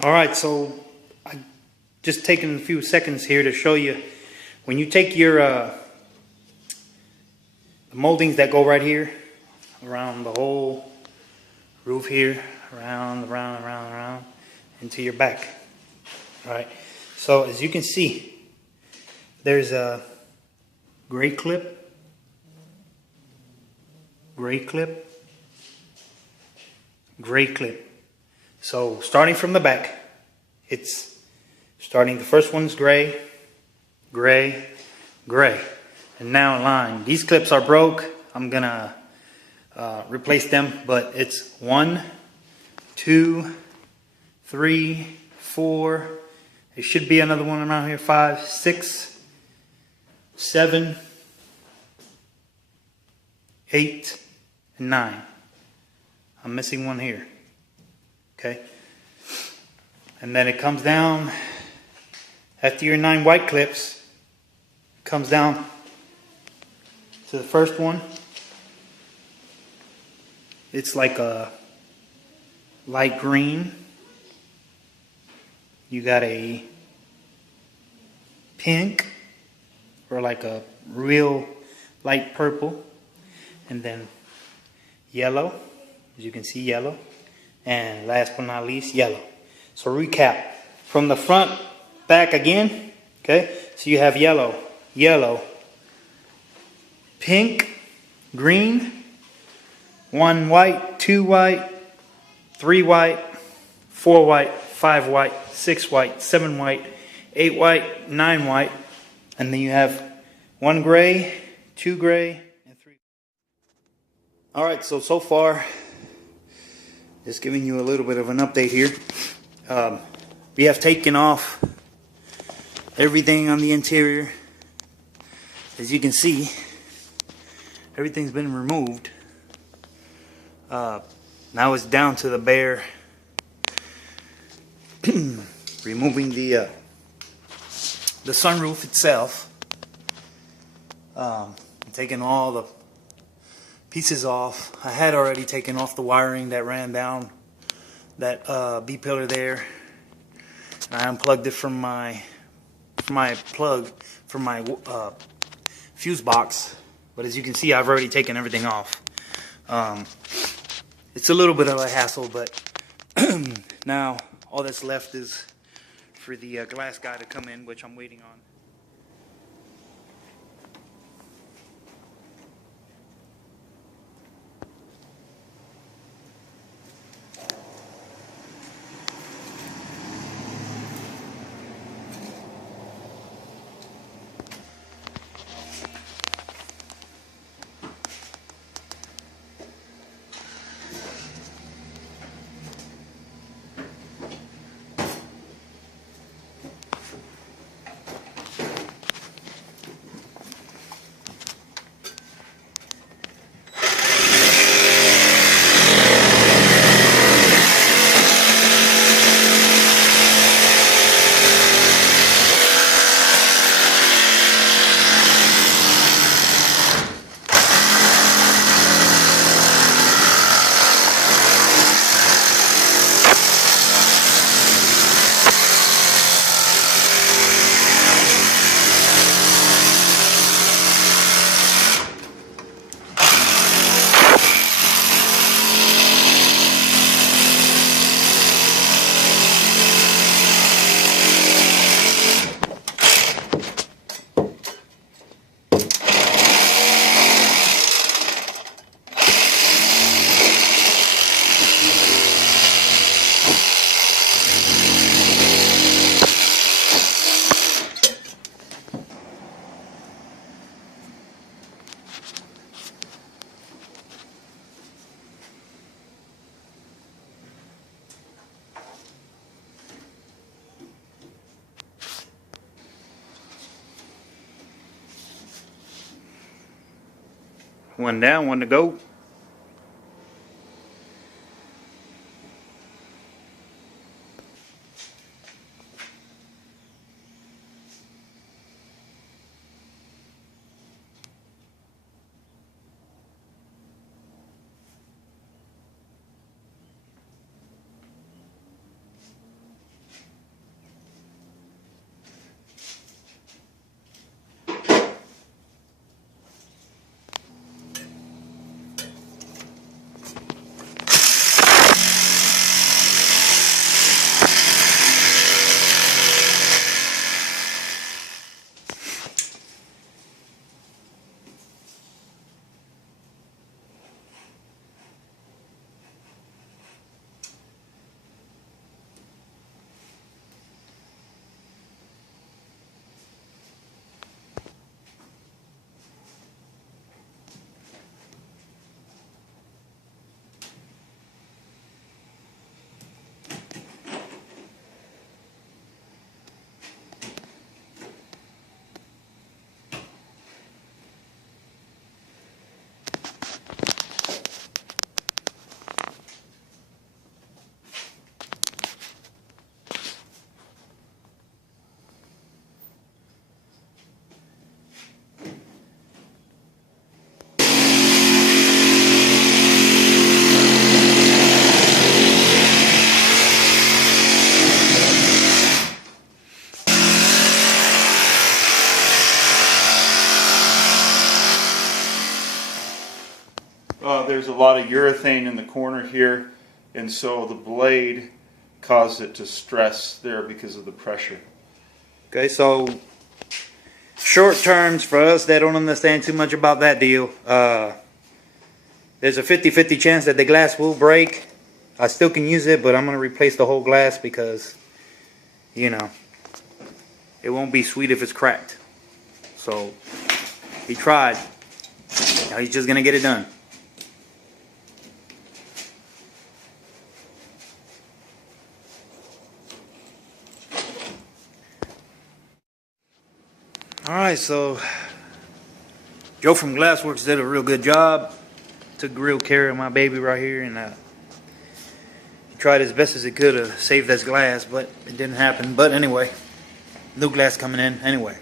All right, so I just taking a few seconds here to show you when you take your the moldings that go right here around the whole roof here, around into your back. All right, so as you can see, there's a gray clip, gray clip, gray clip. So starting from the back, it's starting, the first one's gray, gray, gray, and now in line. These clips are broke. I'm gonna replace them, but it's 1, 2, 3, 4. There should be another one around here. 5, 6, 7, 8, and 9. I'm missing one here. Okay, and then it comes down after your 9 white clips. It comes down to the first one. It's like a light green. You got a pink, or like a real light purple, and then yellow. As you can see, yellow. And last but not least, yellow. So recap from the front, back again. Okay, so you have yellow, yellow, pink, green, 1 white, 2 white, 3 white, 4 white, 5 white, 6 white, 7 white, 8 white, 9 white, and then you have 1 gray, 2 gray, and 3. All right, so far, just giving you a little bit of an update here. We have taken off everything on the interior. As you can see, everything's been removed. Now it's down to the bare removing the sunroof itself. Taking all the pieces off. I had already taken off the wiring that ran down that B-pillar there, and I unplugged it from my fuse box. But as you can see, I've already taken everything off. It's a little bit of a hassle, but now all that's left is for the glass guy to come in, which I'm waiting on. One down, one to go. lot of urethane in the corner here, and so the blade caused it to stress there because of the pressure. Okay, so short terms for us that don't understand too much about that deal. There's a 50-50 chance that the glass will break. I still can use it, but I'm going to replace the whole glass because, you know, it won't be sweet if it's cracked. So, he tried. Now he's just going to get it done. Alright, so Joe from Glassworks did a real good job. Took real care of my baby right here, and he tried as best as he could to save this glass, but it didn't happen. But anyway, new glass coming in anyway.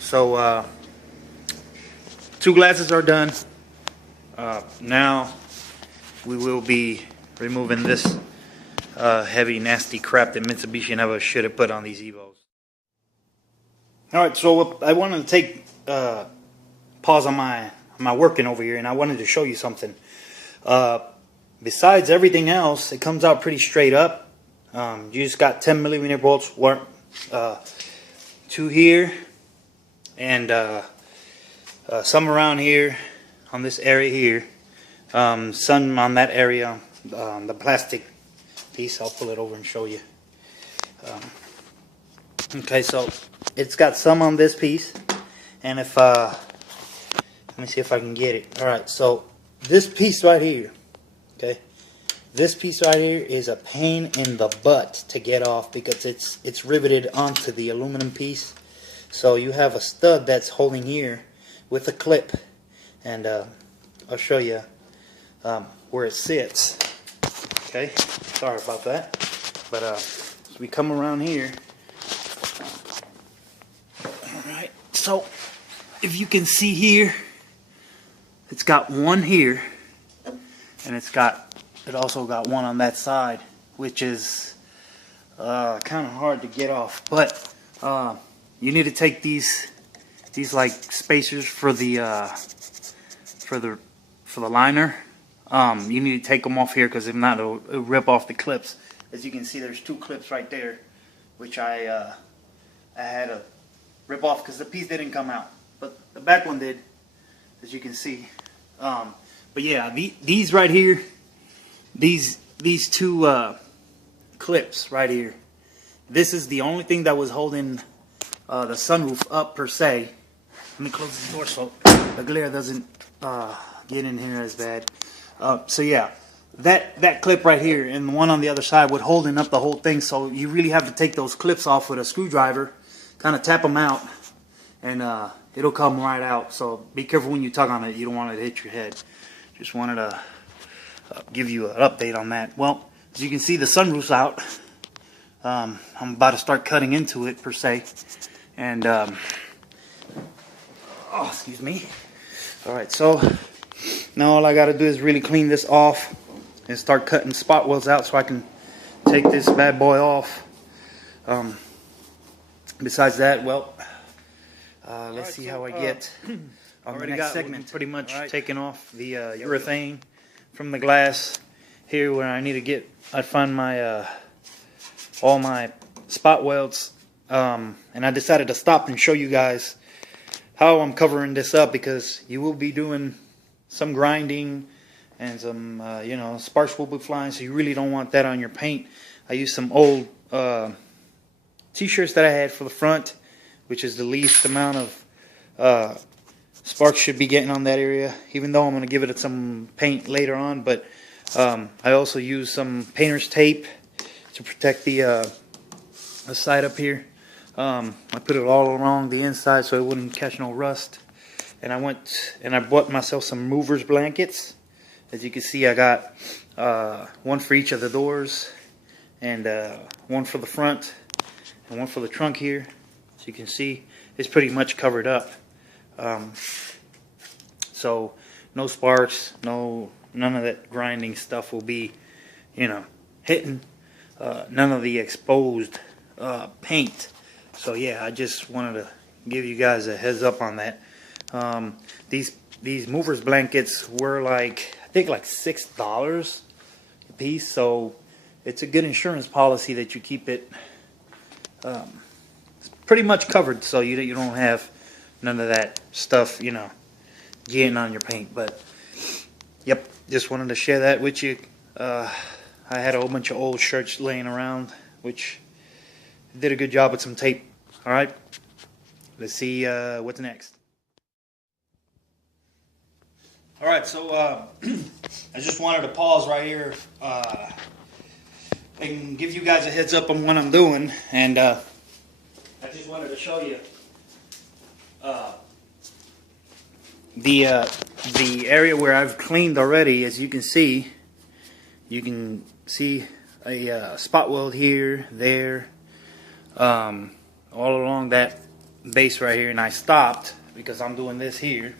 So 2 glasses are done. Now we will be removing this heavy nasty crap that Mitsubishi never should have put on these Evos. Alright, so I wanted to take pause on my working over here, and I wanted to show you something. Besides everything else, it comes out pretty straight up. You just got 10mm bolts, 2 here, and some around here on this area here, some on that area, the plastic piece. I'll pull it over and show you. Okay, so it's got some on this piece, and if let me see if I can get it. Alright, so this piece right here, okay, this piece right here is a pain in the butt to get off because it's riveted onto the aluminum piece. So you have a stud that's holding here with a clip, and I'll show you where it sits. Okay, sorry about that, but as we come around here, alright, so if you can see here, it's got one here, and it also got one on that side, which is kind of hard to get off. But you need to take these like spacers for the liner. You need to take them off here because if not, it'll rip off the clips. As you can see, there's 2 clips right there, which I had to rip off because the piece didn't come out, but the back one did, as you can see. But yeah, these right here, these 2 clips right here, this is the only thing that was holding the sunroof up per se. Let me close this door so the glare doesn't get in here as bad. So yeah, that clip right here and the one on the other side would holding up the whole thing. So you really have to take those clips off with a screwdriver, kind of tap them out, and it'll come right out. So be careful when you tug on it. You don't want it to hit your head. Just wanted to give you an update on that. Well, as you can see, the sunroof's out. I'm about to start cutting into it per se, and oh, excuse me. All right, so now all I got to do is really clean this off and start cutting spot welds out so I can take this bad boy off. Besides that, well, let's see how I get on the next segment. Pretty much taking off the urethane from the glass here where I need to get. I find my all my spot welds, and I decided to stop and show you guys how I'm covering this up because you will be doing some grinding and some you know, sparks will be flying, so you really don't want that on your paint. I used some old t-shirts that I had for the front, which is the least amount of sparks should be getting on that area, even though I'm going to give it some paint later on. But I also used some painter's tape to protect the side up here. I put it all along the inside so it wouldn't catch no rust. And I went and I bought myself some movers blankets. As you can see, I got one for each of the doors, and one for the front, and one for the trunk here. So you can see it's pretty much covered up. So no sparks, none of that grinding stuff will be, you know, hitting. None of the exposed paint. So yeah, I just wanted to give you guys a heads up on that. These movers blankets were like think like $6 a piece. So it's a good insurance policy that you keep it it's pretty much covered, so you don't have none of that stuff, you know, getting on your paint. But yep, just wanted to share that with you. I had a whole bunch of old shirts laying around, which did a good job with some tape. All right, let's see what's next. All right, so I just wanted to pause right here and give you guys a heads up on what I'm doing, and I just wanted to show you the area where I've cleaned already. As you can see a spot weld here, there, all along that base right here, and I stopped because I'm doing this here,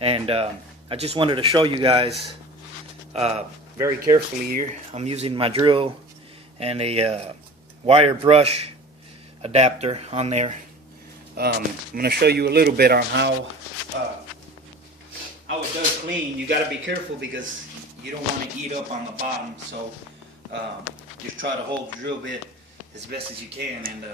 and I just wanted to show you guys very carefully here. I'm using my drill and a wire brush adapter on there. I'm going to show you a little bit on how it does clean. You got to be careful because you don't want to eat up on the bottom. So just try to hold the drill bit as best as you can, and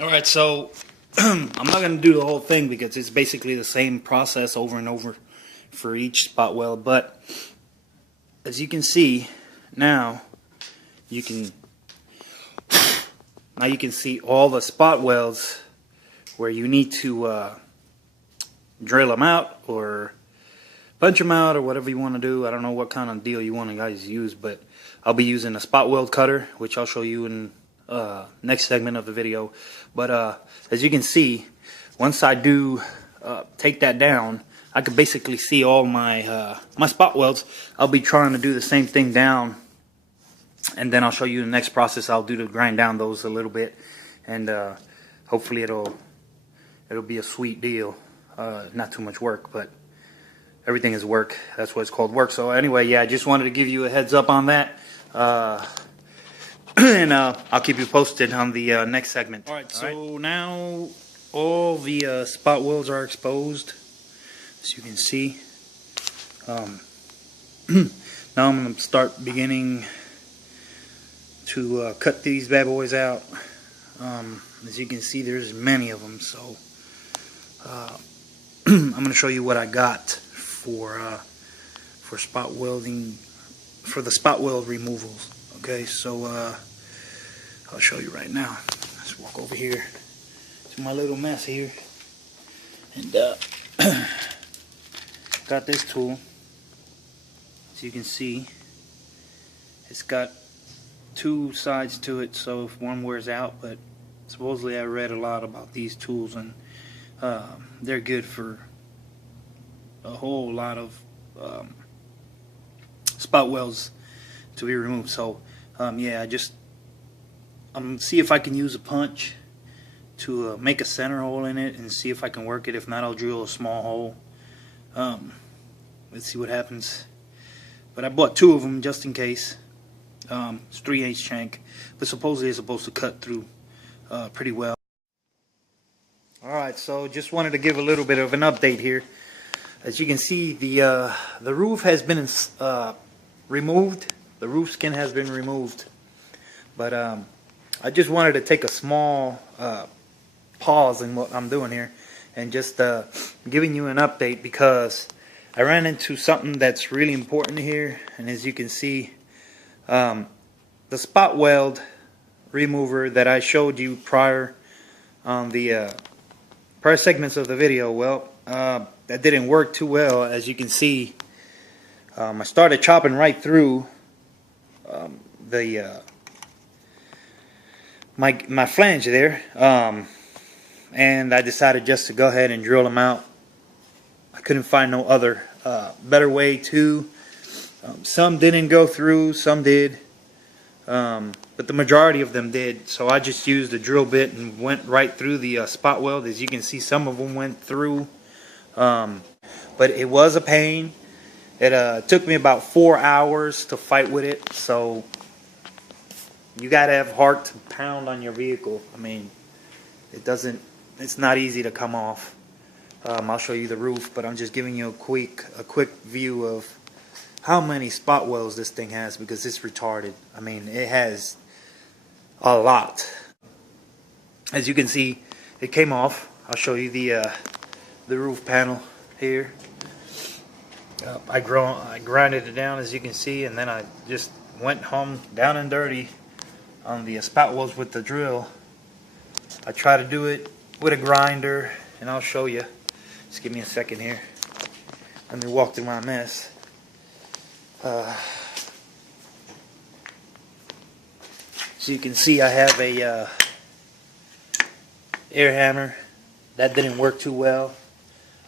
alright, so I'm not going to do the whole thing because it's basically the same process over and over for each spot weld, but as you can see now, you can see all the spot welds where you need to drill them out or punch them out or whatever you want to do. I don't know what kind of deal you want to guys use, but I'll be using a spot weld cutter, which I'll show you in next segment of the video. But as you can see, once I do take that down, I can basically see all my my spot welds. I'll be trying to do the same thing down, and then I'll show you the next process I'll do to grind down those a little bit, and hopefully it'll be a sweet deal. Not too much work, but everything is work. That's what it's called, work. So anyway, yeah, I just wanted to give you a heads up on that. And I'll keep you posted on the next segment. Alright, so now all the spot welds are exposed, as you can see. Now I'm going to start beginning to cut these bad boys out. As you can see, there's many of them, so I'm going to show you what I got for spot welding, for the spot weld removals. Okay, so I'll show you right now. Let's walk over here to my little mess here, and got this tool. As you can see, it's got two sides to it, so if one wears out, but supposedly I read a lot about these tools, and they're good for a whole lot of spot welds to be removed. So yeah, I'm see if I can use a punch to make a center hole in it and see if I can work it. If not, I'll drill a small hole. Let's see what happens. But I bought two of them just in case. It's 3/8 shank, but supposedly it's supposed to cut through pretty well. Alright, so just wanted to give a little bit of an update here. As you can see, the roof has been removed. The roof skin has been removed, but I just wanted to take a small pause in what I'm doing here and just giving you an update, because I ran into something that's really important here. And as you can see, the spot weld remover that I showed you prior on the prior segments of the video, well, that didn't work too well. As you can see, I started chopping right through my flange there, and I decided just to go ahead and drill them out. I couldn't find no other better way to Some didn't go through, some did, but the majority of them did. So I just used a drill bit and went right through the spot weld. As you can see, some of them went through, but it was a pain. It took me about 4 hours to fight with it. So you gotta have heart to pound on your vehicle. I mean, it's not easy to come off. I'll show you the roof, but I'm just giving you a quick view of how many spot welds this thing has, because it's retarded. I mean, it has a lot. As you can see, it came off. I'll show you the roof panel here. I grinded it down, as you can see, and then I just went home down and dirty on the spot welds with the drill. I try to do it with a grinder, and I'll show you. Just give me a second here. Let me walk through my mess. So you can see I have a air hammer. That didn't work too well.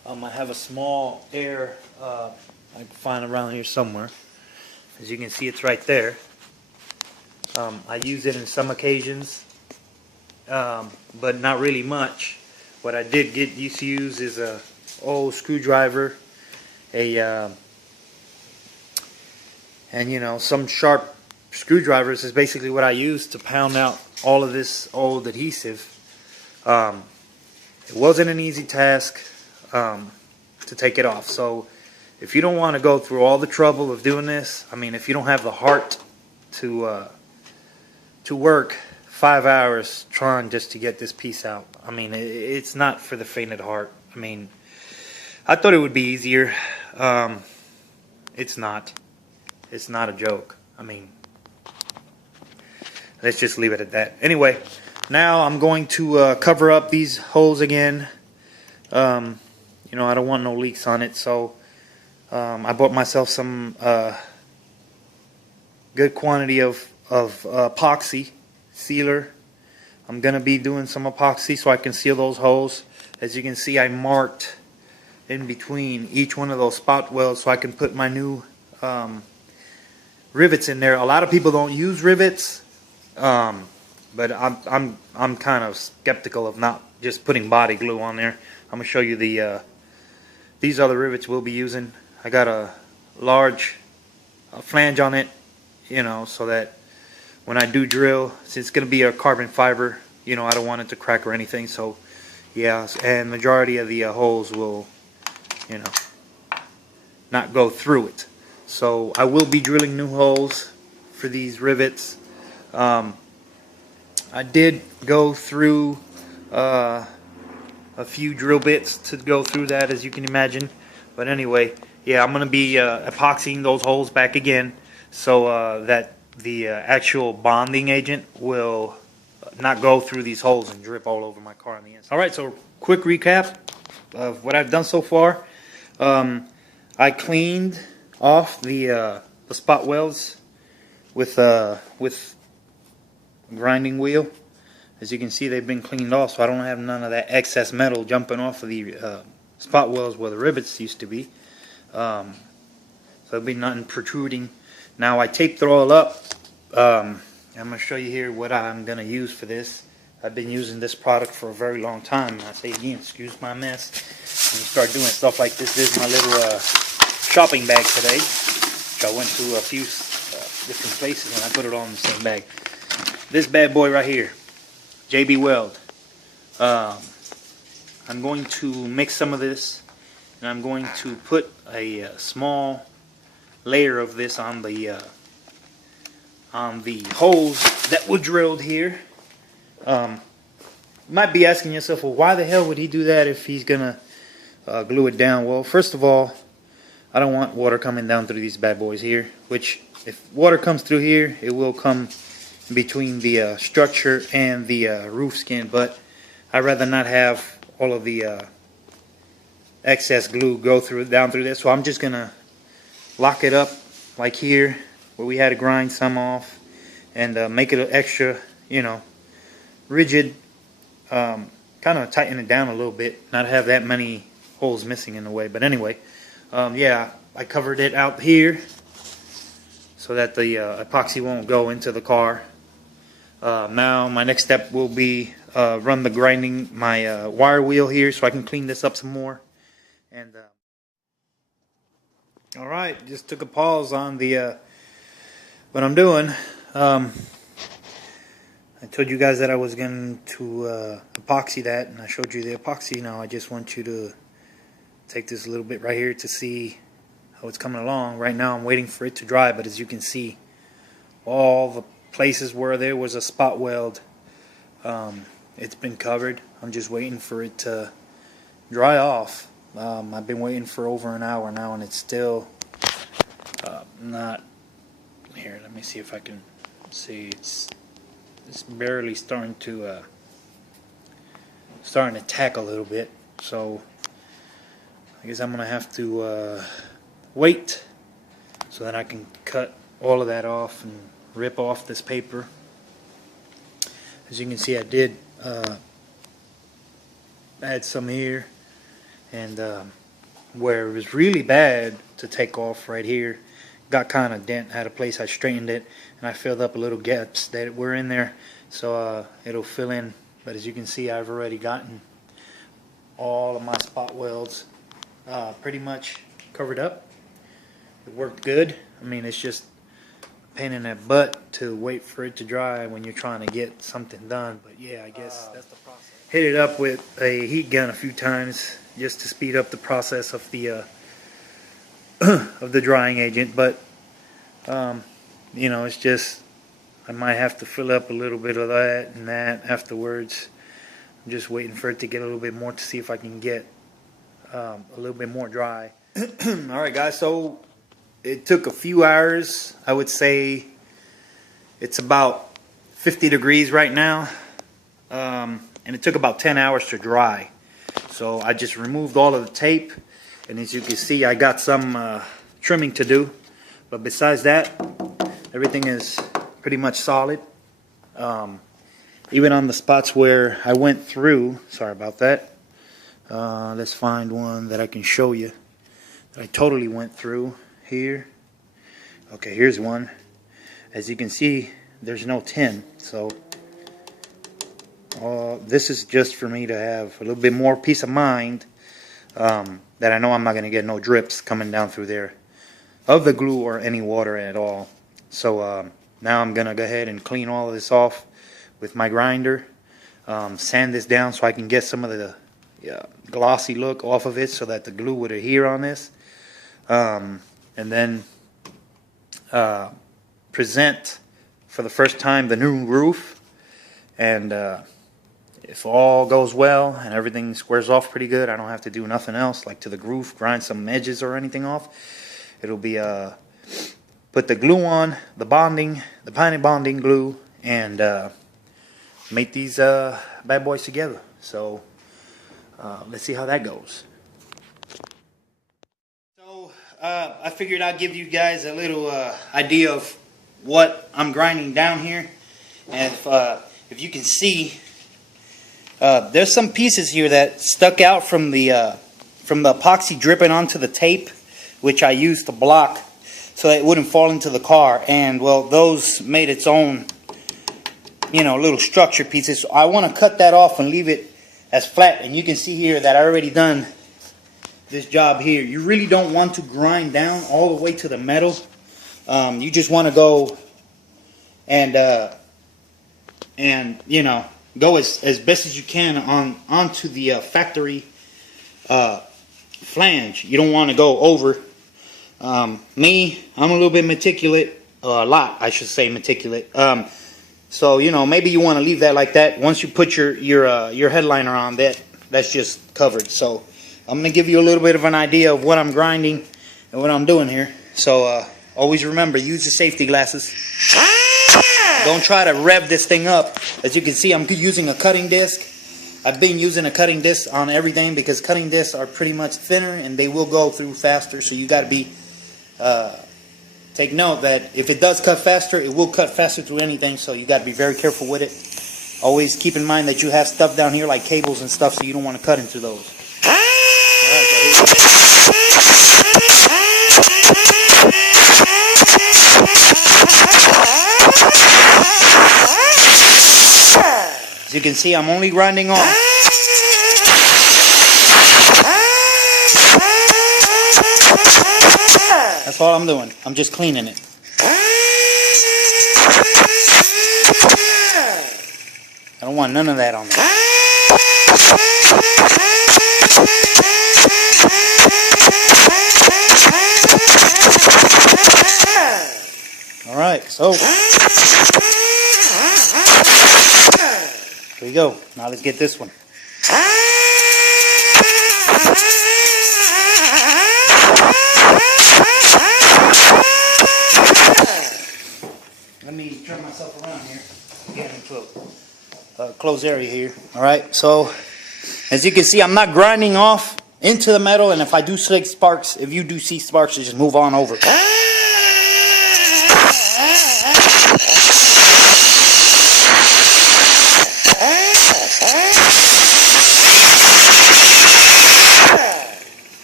I have a small air I can find around here somewhere. As you can see, it's right there. I use it in some occasions, but not really much. What I did get used to use is a old screwdriver, and you know, some sharp screwdrivers is basically what I use to pound out all of this old adhesive. It wasn't an easy task to take it off. So if you don't want to go through all the trouble of doing this, I mean, if you don't have the heart to work 5 hours trying just to get this piece out, I mean, it's not for the faint of heart. I mean, I thought it would be easier. It's not. It's not a joke. I mean, let's just leave it at that. Anyway, now I'm going to cover up these holes again. You know, I don't want no leaks on it, so I bought myself some good quantity of epoxy sealer. I'm gonna be doing some epoxy so I can seal those holes. As you can see, I marked in between each one of those spot welds so I can put my new rivets in there. A lot of people don't use rivets, but I'm kind of skeptical of not just putting body glue on there. I'm gonna show you these are the rivets we'll be using. I got a large flange on it, you know, so that when I do drill, since it's gonna be a carbon fiber, you know, I don't want it to crack or anything. So yeah, and majority of the holes will, you know, not go through it. So I will be drilling new holes for these rivets. I did go through a few drill bits to go through that, as you can imagine. But anyway, yeah, I'm going to be epoxying those holes back again so that the actual bonding agent will not go through these holes and drip all over my car on the inside. Alright, so quick recap of what I've done so far. I cleaned off the spot welds with grinding wheel. As you can see, they've been cleaned off, so I don't have none of that excess metal jumping off of the spot welds where the rivets used to be. So there'll be nothing protruding. Now I taped it all up. I'm going to show you here what I'm going to use for this. I've been using this product for a very long time. I say again, excuse my mess. When you start doing stuff like this, this is my little shopping bag today. I went to a few different places and I put it all in the same bag. This bad boy right here, JB Weld. I'm going to mix some of this, and I'm going to put a small layer of this on the holes that were drilled here. You might be asking yourself, well, why the hell would he do that if he's gonna glue it down? Well, first of all, I don't want water coming down through these bad boys here, which if water comes through here, it will come between the structure and the roof skin, but I'd rather not have all of the excess glue go down through this. So I'm just gonna lock it up like here where we had to grind some off, and make it extra, you know, rigid, kind of tighten it down a little bit, not have that many holes missing in the way. But anyway, yeah, I covered it out here so that the epoxy won't go into the car. Now my next step will be run the grinding my wire wheel here so I can clean this up some more. And all right, just took a pause on the what I'm doing. I told you guys that I was going to epoxy that, and I showed you the epoxy. Now I just want you to take this a little bit right here to see how it's coming along. Right now I'm waiting for it to dry, but as you can see, all the places where there was a spot weld, it's been covered. I'm just waiting for it to dry off. I've been waiting for over an hour now, and it's still not here. Let me see if I can see. It's barely starting to tack a little bit. So I guess I'm gonna have to wait so that I can cut all of that off and rip off this paper. As you can see, I did add some here, and where it was really bad to take off right here, got kind of dent. Had a place I straightened it, and I filled up a little gaps that were in there, so it'll fill in. But as you can see, I've already gotten all of my spot welds pretty much covered up. It worked good. I mean, it's just a pain in that butt to wait for it to dry when you're trying to get something done. But yeah, I guess that's the process. Hit it up with a heat gun a few times just to speed up the process of the of the drying agent. But you know, it's just I might have to fill up a little bit of that and that afterwards. I'm just waiting for it to get a little bit more to see if I can get a little bit more dry. Alright guys, so it took a few hours. I would say it's about 50 degrees right now, and it took about 10 hours to dry. So I just removed all of the tape, and as you can see, I got some trimming to do, but besides that, everything is pretty much solid. Even on the spots where I went through, sorry about that, let's find one that I can show you that I totally went through here. Okay, here's one. As you can see, there's no tin, so this is just for me to have a little bit more peace of mind that I know I'm not going to get no drips coming down through there of the glue or any water at all. So now I'm going to go ahead and clean all of this off with my grinder, sand this down so I can get some of the glossy look off of it so that the glue would adhere on this, and then present for the first time the new roof. And if all goes well and everything squares off pretty good, I don't have to do nothing else like to the roof, grind some edges or anything off. It'll be put the glue on, the bonding, the piney bonding glue, and make these bad boys together. So let's see how that goes. So I figured I'd give you guys a little idea of what I'm grinding down here. And if you can see, there's some pieces here that stuck out from the epoxy dripping onto the tape, which I used to block so that it wouldn't fall into the car. And well, those made its own, you know, little structure pieces. So I want to cut that off and leave it as flat. And you can see here that I already done this job here. You really don't want to grind down all the way to the metal. You just want to go and you know, go as best as you can onto the factory flange. You don't want to go over. Me, I'm a little bit meticulous, a lot I should say meticulous. So you know, maybe you want to leave that like that. Once you put your headliner on, that's just covered. So I'm gonna give you a little bit of an idea of what I'm grinding and what I'm doing here. So always remember, use the safety glasses. Don't try to rev this thing up. As you can see, I'm using a cutting disc. I've been using a cutting disc on everything because cutting discs are pretty much thinner and they will go through faster. So you got to be take note that if it does cut faster, it will cut faster through anything. So you got to be very careful with it. Always keep in mind that you have stuff down here like cables and stuff, so you don't want to cut into those. All right, so you can see, I'm only grinding off. That's all I'm doing. I'm just cleaning it. I don't want none of that on there. Alright, so here we go. Now let's get this one. Let me turn myself around here. Get into a closed area here. Alright, so as you can see, I'm not grinding off into the metal, and if I do see sparks, if you do see sparks, just move on over.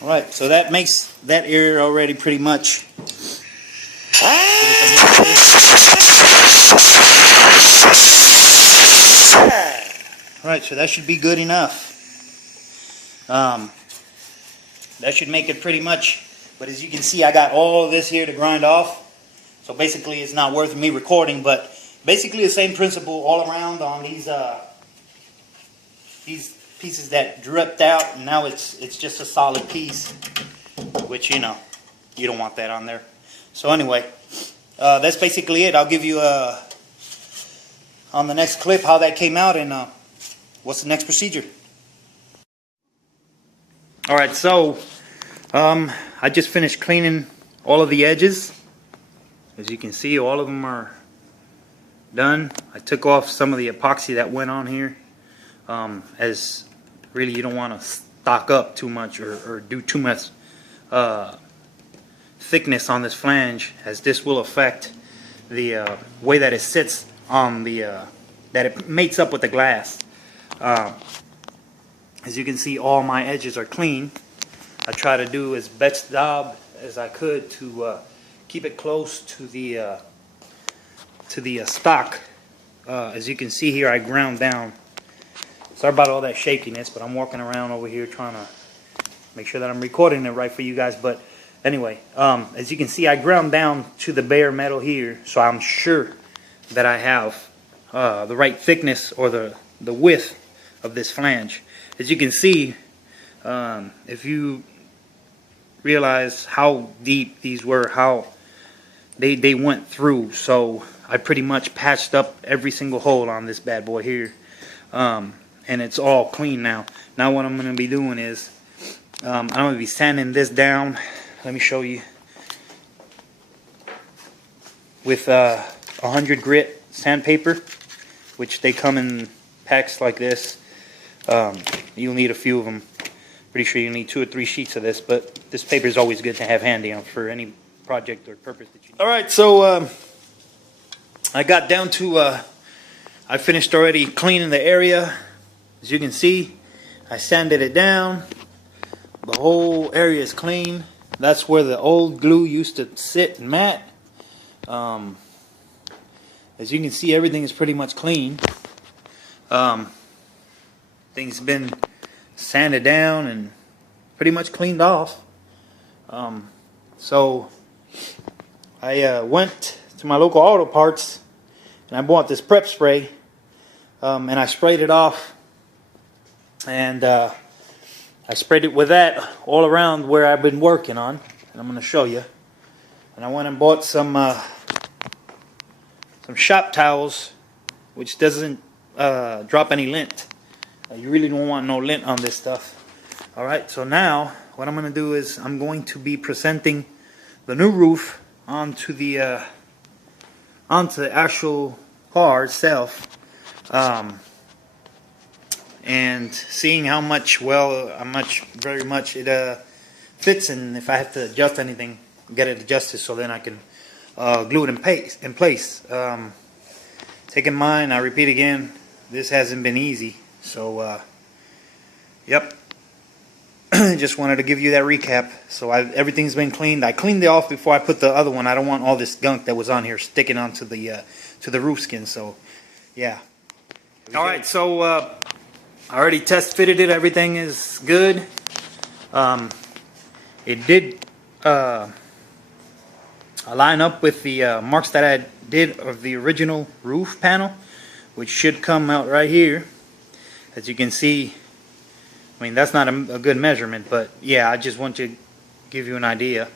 Alright, so that makes that area already pretty much. Alright, so that should be good enough. That should make it pretty much, but as you can see, I got all of this here to grind off. So basically it's not worth me recording, but basically the same principle all around on these pieces that dripped out, and now it's just a solid piece, which, you know, you don't want that on there. So anyway, that's basically it. I'll give you on the next clip how that came out and what's the next procedure. Alright, so I just finished cleaning all of the edges. As you can see, all of them are done. I took off some of the epoxy that went on here, as really you don't want to stock up too much or do too much thickness on this flange, as this will affect the way that it sits on the that it mates up with the glass. As you can see, all my edges are clean. I try to do as best job as I could to keep it close to the stock. As you can see here, I ground down. Sorry about all that shakiness, but I'm walking around over here trying to make sure that I'm recording it right for you guys. But anyway, as you can see, I ground down to the bare metal here, so I'm sure that I have the right thickness or the width of this flange. As you can see, if you realize how deep these were, how they went through, so I pretty much patched up every single hole on this bad boy here, and it's all clean now. Now what I'm going to be doing is I'm going to be sanding this down. Let me show you with 100 grit sandpaper, which they come in packs like this. You'll need a few of them. Pretty sure you need 2 or 3 sheets of this, but this paper is always good to have handy for any project or purpose that you need. Alright, so I got down to, I finished already cleaning the area. As you can see, I sanded it down. The whole area is clean. That's where the old glue used to sit and mat. As you can see, everything is pretty much clean. Things been sanded down and pretty much cleaned off. So I went to my local auto parts and I bought this prep spray, and I sprayed it off, and I sprayed it with that all around where I've been working on, and I'm going to show you. And I went and bought some shop towels, which doesn't drop any lint. You really don't want no lint on this stuff. Alright, so now what I'm going to do is I'm going to be presenting the new roof onto the actual car itself, and seeing how much, very much it fits, and if I have to adjust anything, get it adjusted so then I can glue it in place. Take in mind, I repeat again, this hasn't been easy. So, yep. Just wanted to give you that recap. So everything's been cleaned. I cleaned it off before I put the other one. I don't want all this gunk that was on here sticking onto the roof skin. So, yeah. All right, so I already test fitted it. Everything is good. It did line up with the marks that I did of the original roof panel, which should come out right here. As you can see, I mean, that's not a good measurement, but yeah, I just want to give you an idea.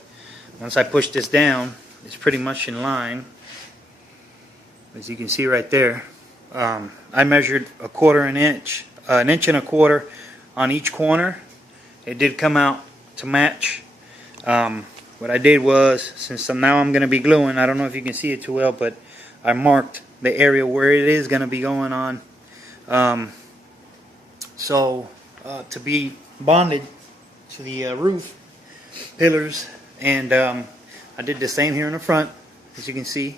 Once I push this down, it's pretty much in line. As you can see right there, I measured an inch and a quarter on each corner. It did come out to match. What I did was, since now I'm going to be gluing, I don't know if you can see it too well, but I marked the area where it is going to be going on. To be bonded to the roof pillars, and I did the same here in the front, as you can see.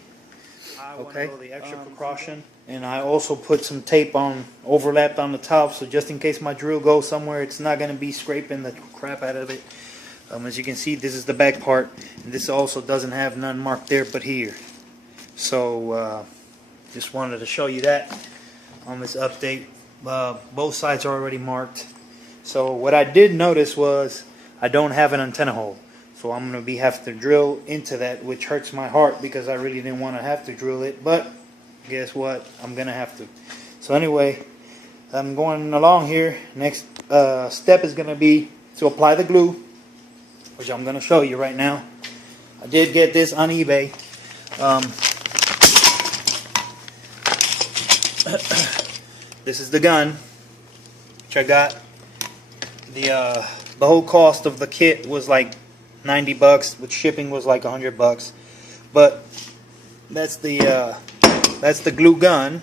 Okay, the extra precaution, and I also put some tape on, overlapped on the top, so just in case my drill goes somewhere, it's not going to be scraping the crap out of it. As you can see, this is the back part, and this also doesn't have none marked there but here. So just wanted to show you that on this update. Both sides are already marked. So what I did notice was I don't have an antenna hole. So I'm going to have to drill into that, which hurts my heart because I really didn't want to have to drill it. But guess what? I'm going to have to. So anyway, I'm going along here. Next step is going to be to apply the glue, which I'm going to show you right now. I did get this on eBay. This is the gun, which I got. The whole cost of the kit was like $90, with shipping was like $100. But that's the glue gun,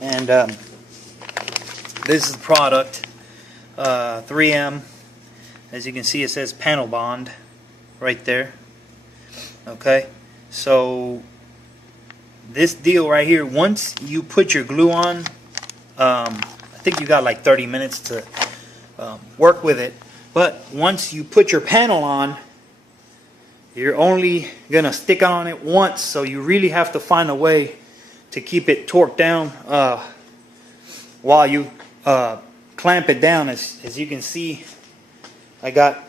and this is the product. 3M. As you can see, it says panel bond right there. Okay, so this deal right here, once you put your glue on, I think you got like 30 minutes to work with it. But once you put your panel on, you're only gonna stick on it once, so you really have to find a way to keep it torqued down while you clamp it down. As you can see, I got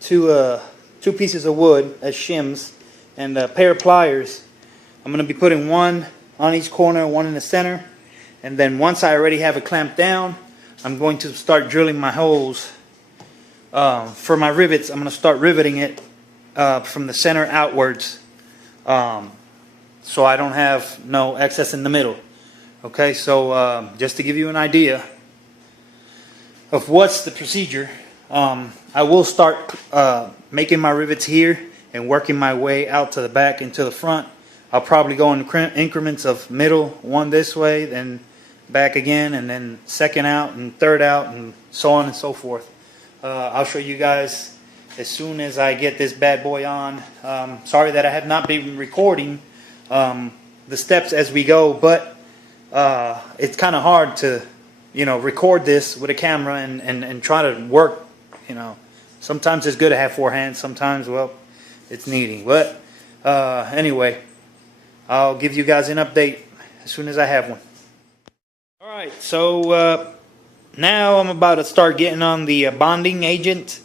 two pieces of wood as shims and a pair of pliers. I'm going to be putting one on each corner, one in the center, and then once I already have it clamped down, I'm going to start drilling my holes. For my rivets, I'm going to start riveting it from the center outwards, so I don't have no excess in the middle. Okay, so just to give you an idea of what's the procedure, I will start making my rivets here and working my way out to the back and to the front. I'll probably go in increments of middle, one this way, then back again, and then second out and third out, and so on and so forth. I'll show you guys as soon as I get this bad boy on. Sorry that I have not been recording the steps as we go, but it's kind of hard to, record this with a camera and try to work. Sometimes it's good to have four hands. Sometimes, well, it's needing. But anyway, I'll give you guys an update as soon as I have one. All right, so now I'm about to start getting on the bonding agent.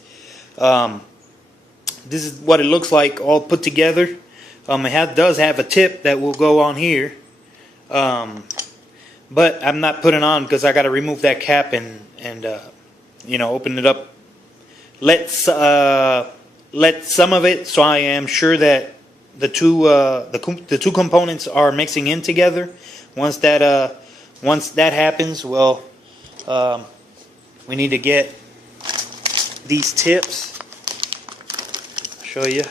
This is what it looks like all put together. It does have a tip that will go on here, but I'm not putting on because I got to remove that cap and open it up. Let some of it, so I am sure that the two components are mixing in together. Once that happens, well, we need to get these tips. I'll show you.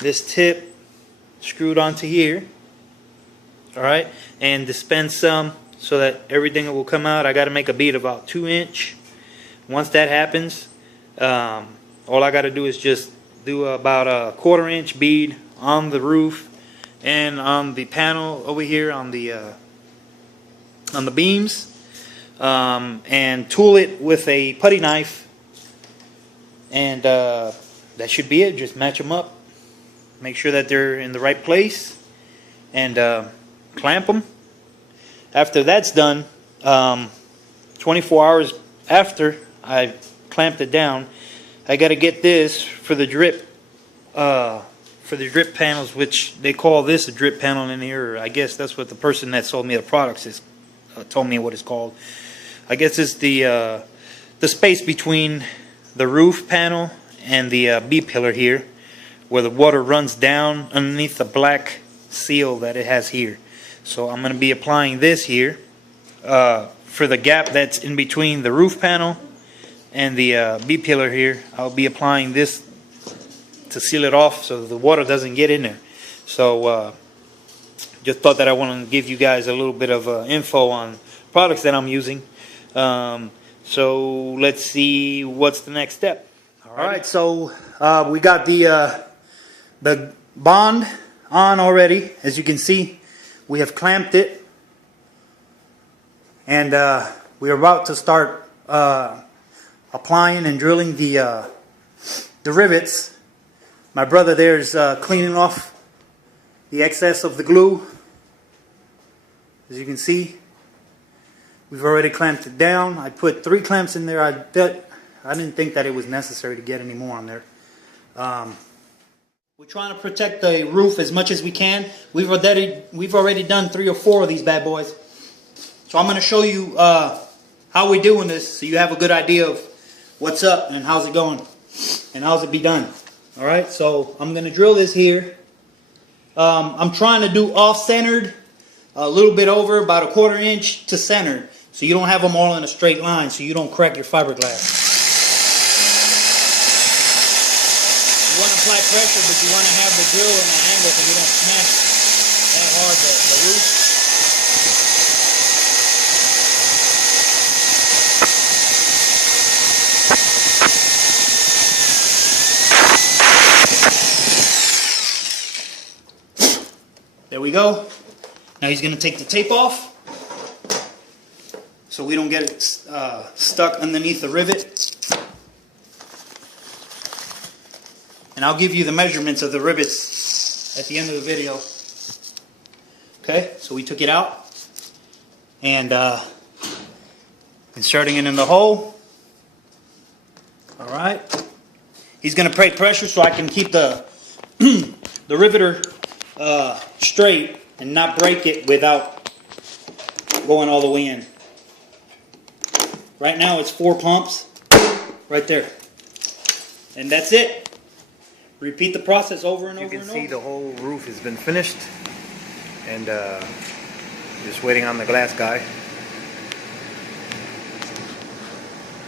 This tip screwed onto here. All right, and dispense some so that everything will come out. I got to make a bead about 2 inch. Once that happens, all I got to do is just do about a 1/4 inch bead on the roof and on the panel over here on the beams, and tool it with a putty knife, and that should be it. Just match them up, make sure that they're in the right place, and clamp them. After that's done, 24 hours after I clamped it down, I got to get this for the drip panels, which they call this a drip panel in here. I guess that's what the person that sold me the products is told me what it's called. I guess it's the space between the roof panel and the B pillar here, where the water runs down underneath the black seal that it has here. So I'm going to be applying this here for the gap that's in between the roof panel and the B pillar here. I'll be applying this to seal it off so the water doesn't get in there. So just thought that I wanted to give you guys a little bit of info on products that I'm using. So let's see what's the next step. All right, so we got the bond on already. As you can see, we have clamped it, and we're about to start applying and drilling the rivets. My brother there is cleaning off the excess of the glue. As you can see, we've already clamped it down. I put 3 clamps in there. I didn't think that it was necessary to get any more on there. We're trying to protect the roof as much as we can. We've already done 3 or 4 of these bad boys. So I'm going to show you how we're doing this, so you have a good idea of what's up and how's it going and how's it be done. All right, so I'm going to drill this here. I'm trying to do off-centered, a little bit over, about a 1/4 inch to center, so you don't have them all in a straight line, so you don't crack your fiberglass. You want to apply pressure, but you want to have the drill in an angle so you don't smash that hard the roof. There we go. Now he's going to take the tape off so we don't get it stuck underneath the rivet. And I'll give you the measurements of the rivets at the end of the video. Okay, so we took it out and inserting it in the hole. All right. He's going to apply pressure so I can keep the the riveter straight and not break it without going all the way in. Right now it's 4 pumps right there. And that's it. Repeat the process over and over and over. You can see the whole roof has been finished, and just waiting on the glass guy.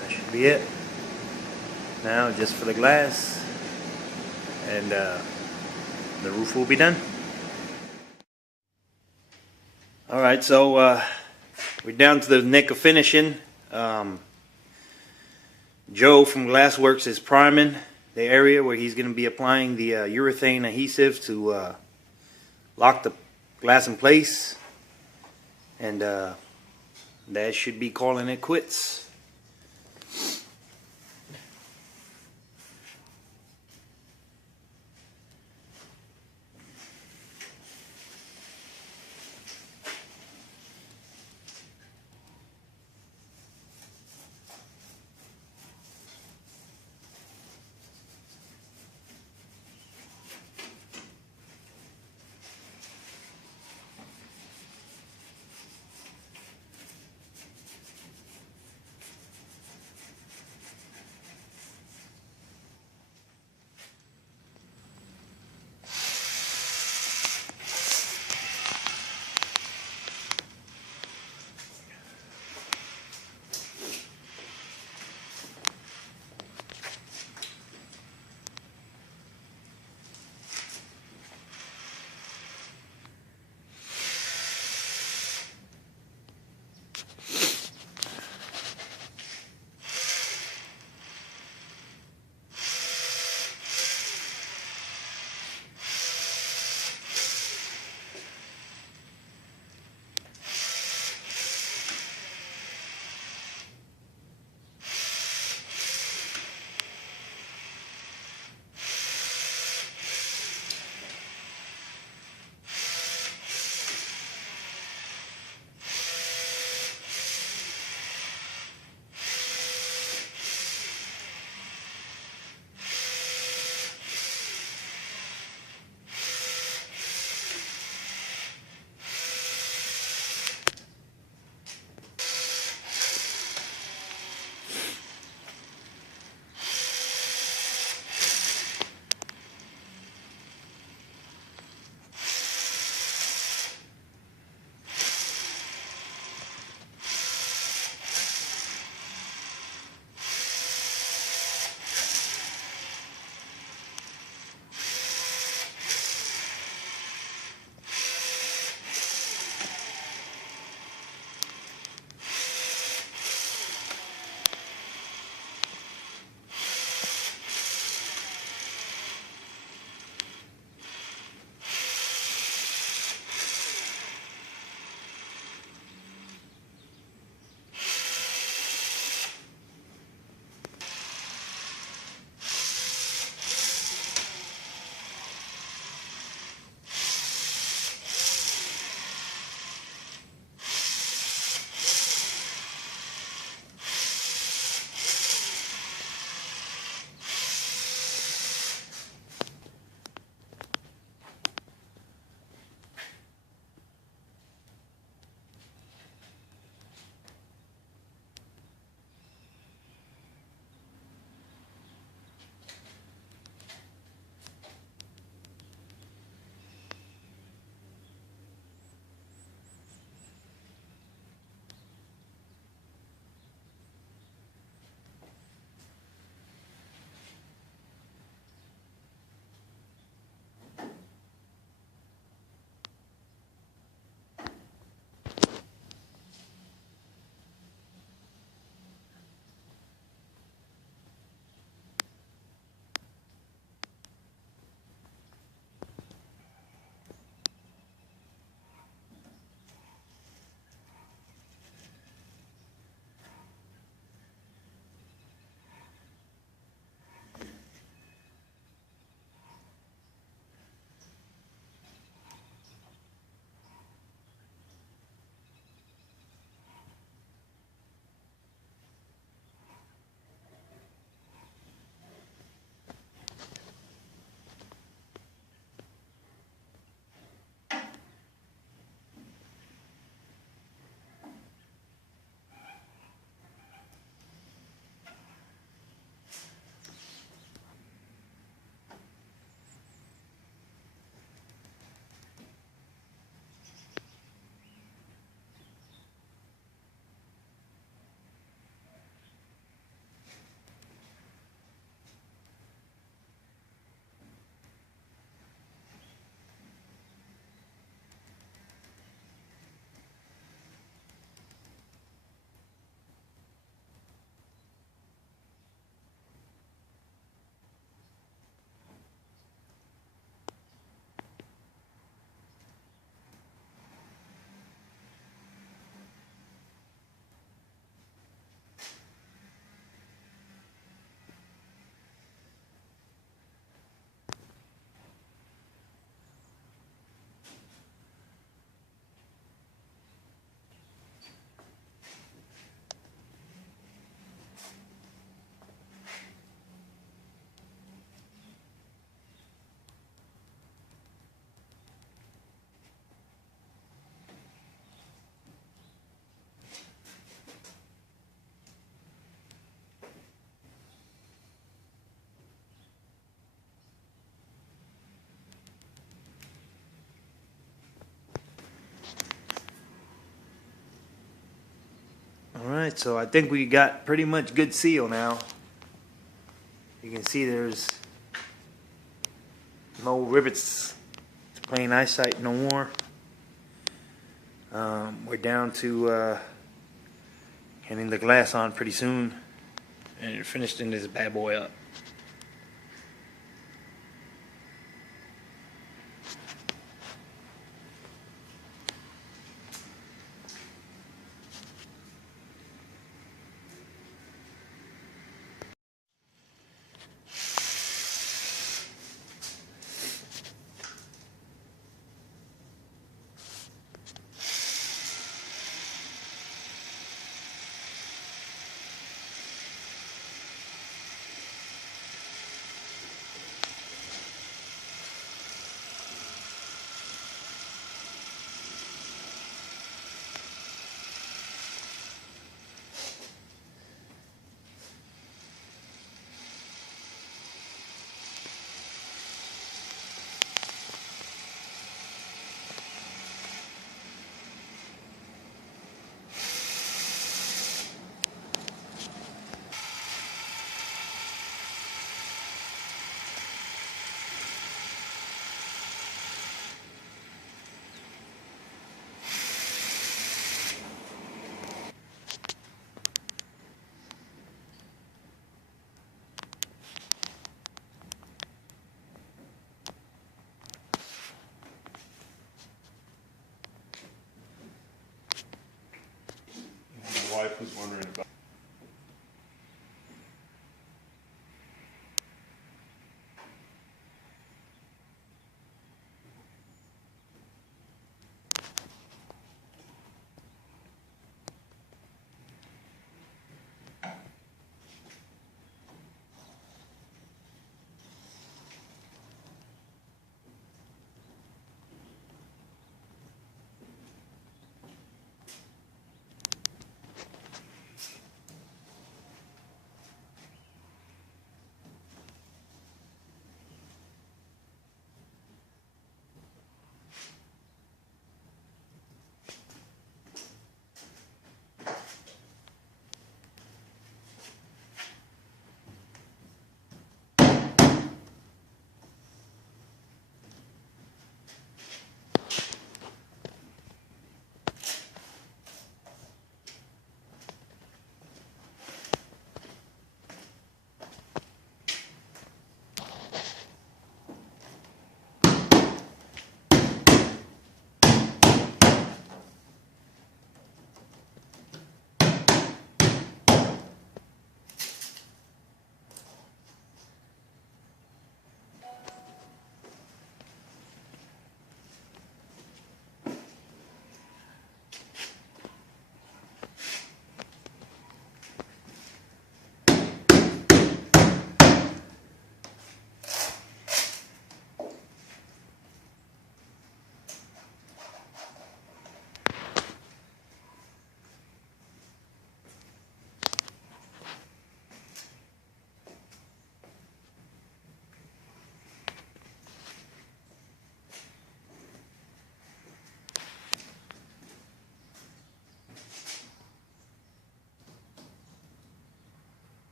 That should be it. Now just for the glass, and the roof will be done. Alright, so we're down to the nick of finishing. Joe from Glassworks is priming the area where he's going to be applying the urethane adhesive to lock the glass in place, and that should be calling it quits. Alright, so I think we got pretty much good seal now. You can see there's no rivets to plain eyesight no more. We're down to getting the glass on pretty soon and finishing this bad boy up.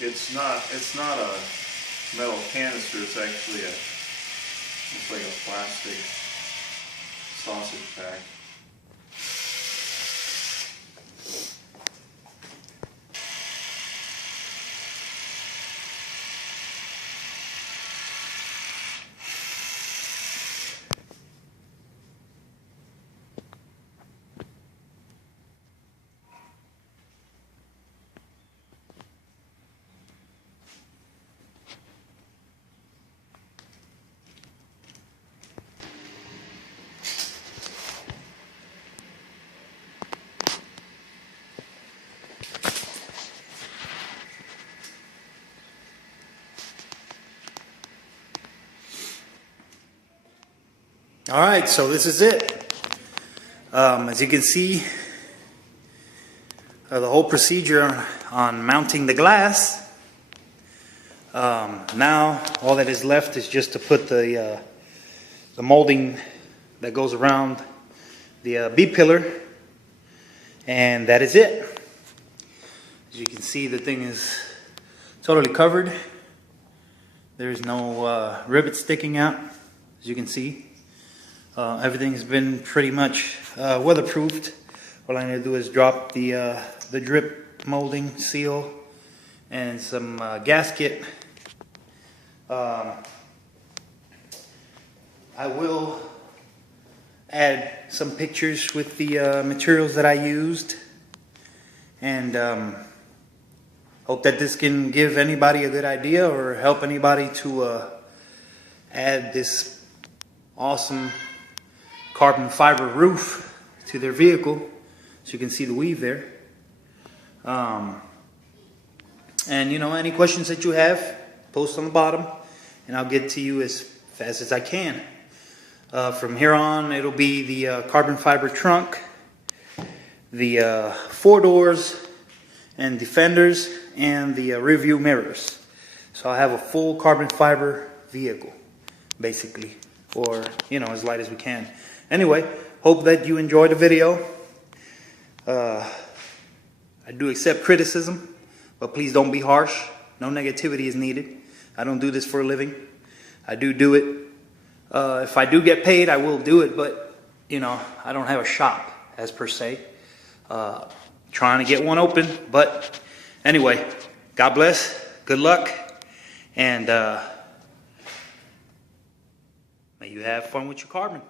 It's not a metal canister. It's actually it's like a plastic sausage pack. All right, so this is it. As you can see, the whole procedure on mounting the glass. Now all that is left is just to put the molding that goes around the B-pillar, and that is it. As you can see, the thing is totally covered. There's no rivet sticking out, as you can see. Everything has been pretty much weatherproofed. All I need to do is drop the drip molding seal and some gasket. I will add some pictures with the materials that I used, and hope that this can give anybody a good idea or help anybody to add this awesome carbon fiber roof to their vehicle. So you can see the weave there. And you know, any questions that you have, post on the bottom and I'll get to you as fast as I can. From here on, it'll be the carbon fiber trunk, the 4 doors and defenders, and the rear view mirrors. So I have a full carbon fiber vehicle, basically, or you know, as light as we can. Anyway, hope that you enjoyed the video. I do accept criticism, but please don't be harsh. No negativity is needed. I don't do this for a living. I do it. If I do get paid, I will do it, but you know, I don't have a shop as per se. Trying to get one open, but anyway, God bless, good luck, and may you have fun with your carbon.